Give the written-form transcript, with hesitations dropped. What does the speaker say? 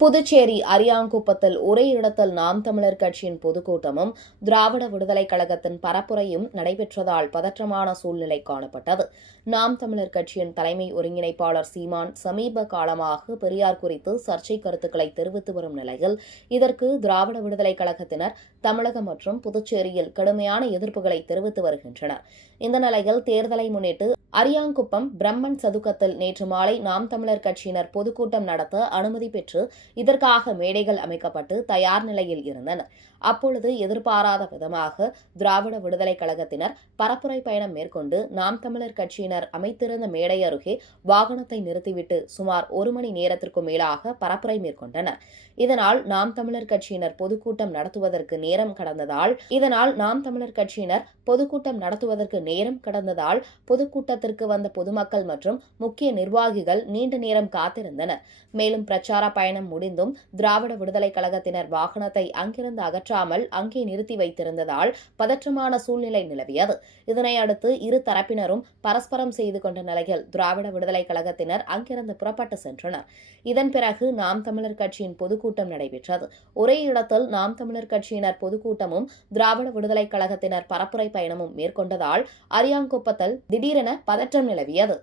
புதுச்சேரி அரியாங்குப்பத்தில் ஒரே இடத்தில் நாம் தமிழர் கட்சியின் பொதுக்கூட்டமும் திராவிட விடுதலைக் கழகத்தின் பரப்புரையும் நடைபெற்றதால் பதற்றமான சூழ்நிலை காணப்பட்டது. நாம் தமிழர் கட்சியின் தலைமை ஒருங்கிணைப்பாளர் சீமான் சமீப காலமாக பெரியார் குறித்து சர்ச்சை கருத்துக்களை தெரிவித்து வரும் நிலையில் இதற்கு திராவிட விடுதலைக் கழகத்தினர் தமிழகம் மற்றும் புதுச்சேரியில் கடுமையான எதிர்ப்புகளை தெரிவித்து வருகின்றனர். இந்த நிலையில் தேர்தலை முன்னிட்டு அரியாங்குப்பம் பிரம்மன் சதுக்கத்தில் நேற்று மாலை நாம் தமிழர் கட்சியினர் பொதுக்கூட்டம் நடத்த அனுமதி பெற்று இதற்காக மேடைகள் அமைக்கப்பட்டு தயார் நிலையில் இருந்தன. அப்பொழுது எதிர்பாராத விதமாக திராவிட விடுதலைக் கழகத்தினர் பரப்புரை பயணம் மேற்கொண்டு நாம் தமிழர் கட்சியினர் அமைத்திருந்த மேடை அருகே வாகனத்தை நிறுத்திவிட்டு சுமார் 1 மணி நேரத்திற்கும் மேலாக பரப்புரை மேற்கொண்டனர். இதனால் நாம் தமிழர் கட்சியினர் பொதுக்கூட்டம் நடத்துவதற்கு நேரம் கடந்ததால் பொதுக்கூட்டத்திற்கு வந்த பொதுமக்கள் மற்றும் முக்கிய நிர்வாகிகள் நீண்ட நேரம் காத்திருந்தனர். மேலும் பிரச்சார பயணம் முடிந்தும் திராவிட விடுதலைக் கழகத்தினர் வாகனத்தை அங்கிருந்து அகற்றாமல் அங்கே நிறுத்தி வைத்திருந்ததால் பதற்றமான சூழ்நிலை நிலவியது. இதனையடுத்து இரு தரப்பினரும் பரஸ்பரம் செய்து கொண்ட நிலையில் திராவிட விடுதலைக் கழகத்தினர் அங்கிருந்து புறப்பட்டு சென்றனர். இதன் பிறகு நாம் தமிழர் கட்சியின் பொதுக்கூட்டம் நடைபெற்றது. ஒரே இடத்தில் நாம் தமிழர் கட்சியினர் பொதுக்கூட்டமும் திராவிட விடுதலைக் கழகத்தினர் பரப்புரை பயணமும் மேற்கொண்டதால் அரியாங்குப்பத்தில் திடீரென பதற்றம் நிலவியது.